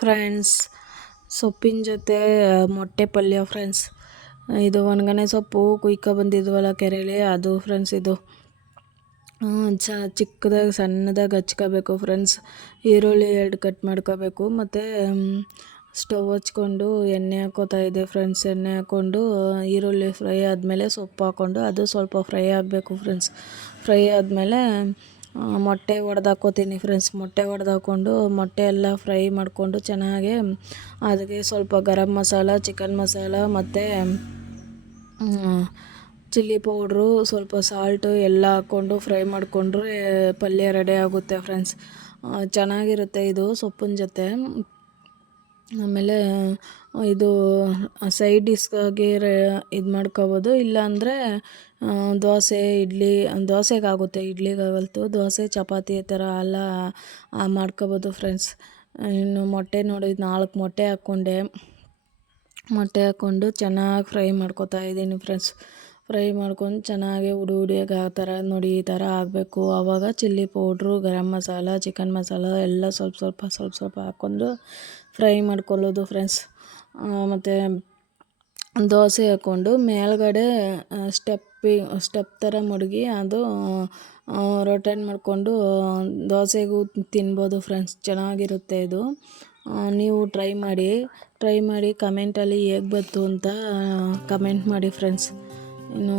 Friends, ಸೊಪ್ಪಿನ ಜೊತೆ ಮೊಟ್ಟೆ ಪಲ್ಯ ಫ್ರೆಂಡ್ಸ್. ಇದು ಒಣಗನೆ ಸೊಪ್ಪು ಕುಯ್ಕೊ ಬಂದಿದ್ವಲ್ಲ ಕೆರೆಯಲ್ಲಿ, ಅದು ಫ್ರೆಂಡ್ಸ್ ಇದು. ಚಿಕ್ಕದಾಗಿ ಸಣ್ಣದಾಗಿ ಹಚ್ಕೋಬೇಕು ಫ್ರೆಂಡ್ಸ್. ಈರುಳ್ಳಿ 2 ಕಟ್ ಮಾಡ್ಕೋಬೇಕು. ಮತ್ತು ಸ್ಟವ್ ಹಚ್ಕೊಂಡು ಎಣ್ಣೆ ಹಾಕ್ಕೋತಾ ಇದೆ ಫ್ರೆಂಡ್ಸ್. ಎಣ್ಣೆ ಹಾಕ್ಕೊಂಡು ಈರುಳ್ಳಿ ಫ್ರೈ ಆದಮೇಲೆ ಸೊಪ್ಪು ಹಾಕ್ಕೊಂಡು ಅದು ಸ್ವಲ್ಪ ಫ್ರೈ ಆಗಬೇಕು ಫ್ರೆಂಡ್ಸ್. ಫ್ರೈ ಆದಮೇಲೆ ಮೊಟ್ಟೆ ಒಡೆದಾಕ್ಕೋತೀನಿ ಫ್ರೆಂಡ್ಸ್. ಮೊಟ್ಟೆ ಒಡೆದಾಕ್ಕೊಂಡು ಮೊಟ್ಟೆ ಎಲ್ಲ ಫ್ರೈ ಮಾಡಿಕೊಂಡು ಚೆನ್ನಾಗಿ ಅದಕ್ಕೆ ಸ್ವಲ್ಪ ಗರಂ ಮಸಾಲ, ಚಿಕನ್ ಮಸಾಲ ಮತ್ತು ಚಿಲ್ಲಿ ಪೌಡ್ರು, ಸ್ವಲ್ಪ ಸಾಲ್ಟು ಎಲ್ಲ ಹಾಕ್ಕೊಂಡು ಫ್ರೈ ಮಾಡಿಕೊಂಡ್ರೆ ಪಲ್ಯ ರೆಡಿ ಆಗುತ್ತೆ ಫ್ರೆಂಡ್ಸ್. ಚೆನ್ನಾಗಿರುತ್ತೆ ಇದು ಸೊಪ್ಪಿನ ಜೊತೆ. ಆಮೇಲೆ ಇದು ಸೈಡ್ ಡಿಸ್ಗಾಗಿ ಇದು ಮಾಡ್ಕೋಬೋದು. ಇಲ್ಲಾಂದರೆ ದೋಸೆ, ಇಡ್ಲಿ, ದೋಸೆಗಾಗುತ್ತೆ, ಇಡ್ಲಿಗಾಗಲ್ತು. ದೋಸೆ, ಚಪಾತಿ ಈ ಥರ ಎಲ್ಲ ಮಾಡ್ಕೋಬೋದು ಫ್ರೆಂಡ್ಸ್. ಇನ್ನು ಮೊಟ್ಟೆ ನೋಡಿ 4 ಮೊಟ್ಟೆ ಹಾಕ್ಕೊಂಡೆ. ಮೊಟ್ಟೆ ಹಾಕ್ಕೊಂಡು ಚೆನ್ನಾಗಿ ಫ್ರೈ ಮಾಡ್ಕೊತಾ ಇದ್ದೀನಿ ಫ್ರೆಂಡ್ಸ್. ಫ್ರೈ ಮಾಡ್ಕೊಂಡು ಚೆನ್ನಾಗಿ ಉಡಿಯಾಗಿ ಆ ಥರ ನೋಡಿ ಈ ಥರ ಆಗಬೇಕು. ಆವಾಗ chilli powder, garam masala, chicken masala ಎಲ್ಲ ಸ್ವಲ್ಪ ಸ್ವಲ್ಪ ಹಾಕ್ಕೊಂಡು ಫ್ರೈ ಮಾಡ್ಕೊಳ್ಳೋದು ಫ್ರೆಂಡ್ಸ್. ಮತ್ತು ದೋಸೆ ಹಾಕ್ಕೊಂಡು ಮೇಲ್ಗಡೆ ಸ್ಟೆಪ್ ಥರ ಮಡಗಿ ಅದು ರೊಟೇಟ್ ಮಾಡಿಕೊಂಡು ದೋಸೆಗೂ ತಿನ್ಬೋದು ಫ್ರೆಂಡ್ಸ್. ಚೆನ್ನಾಗಿರುತ್ತೆ ಇದು. ನೀವು ಟ್ರೈ ಮಾಡಿ ಕಮೆಂಟಲ್ಲಿ ಹೇಗೆ ಬಂತು ಅಂತ ಕಮೆಂಟ್ ಮಾಡಿ ಫ್ರೆಂಡ್ಸ್. ಇನ್ನು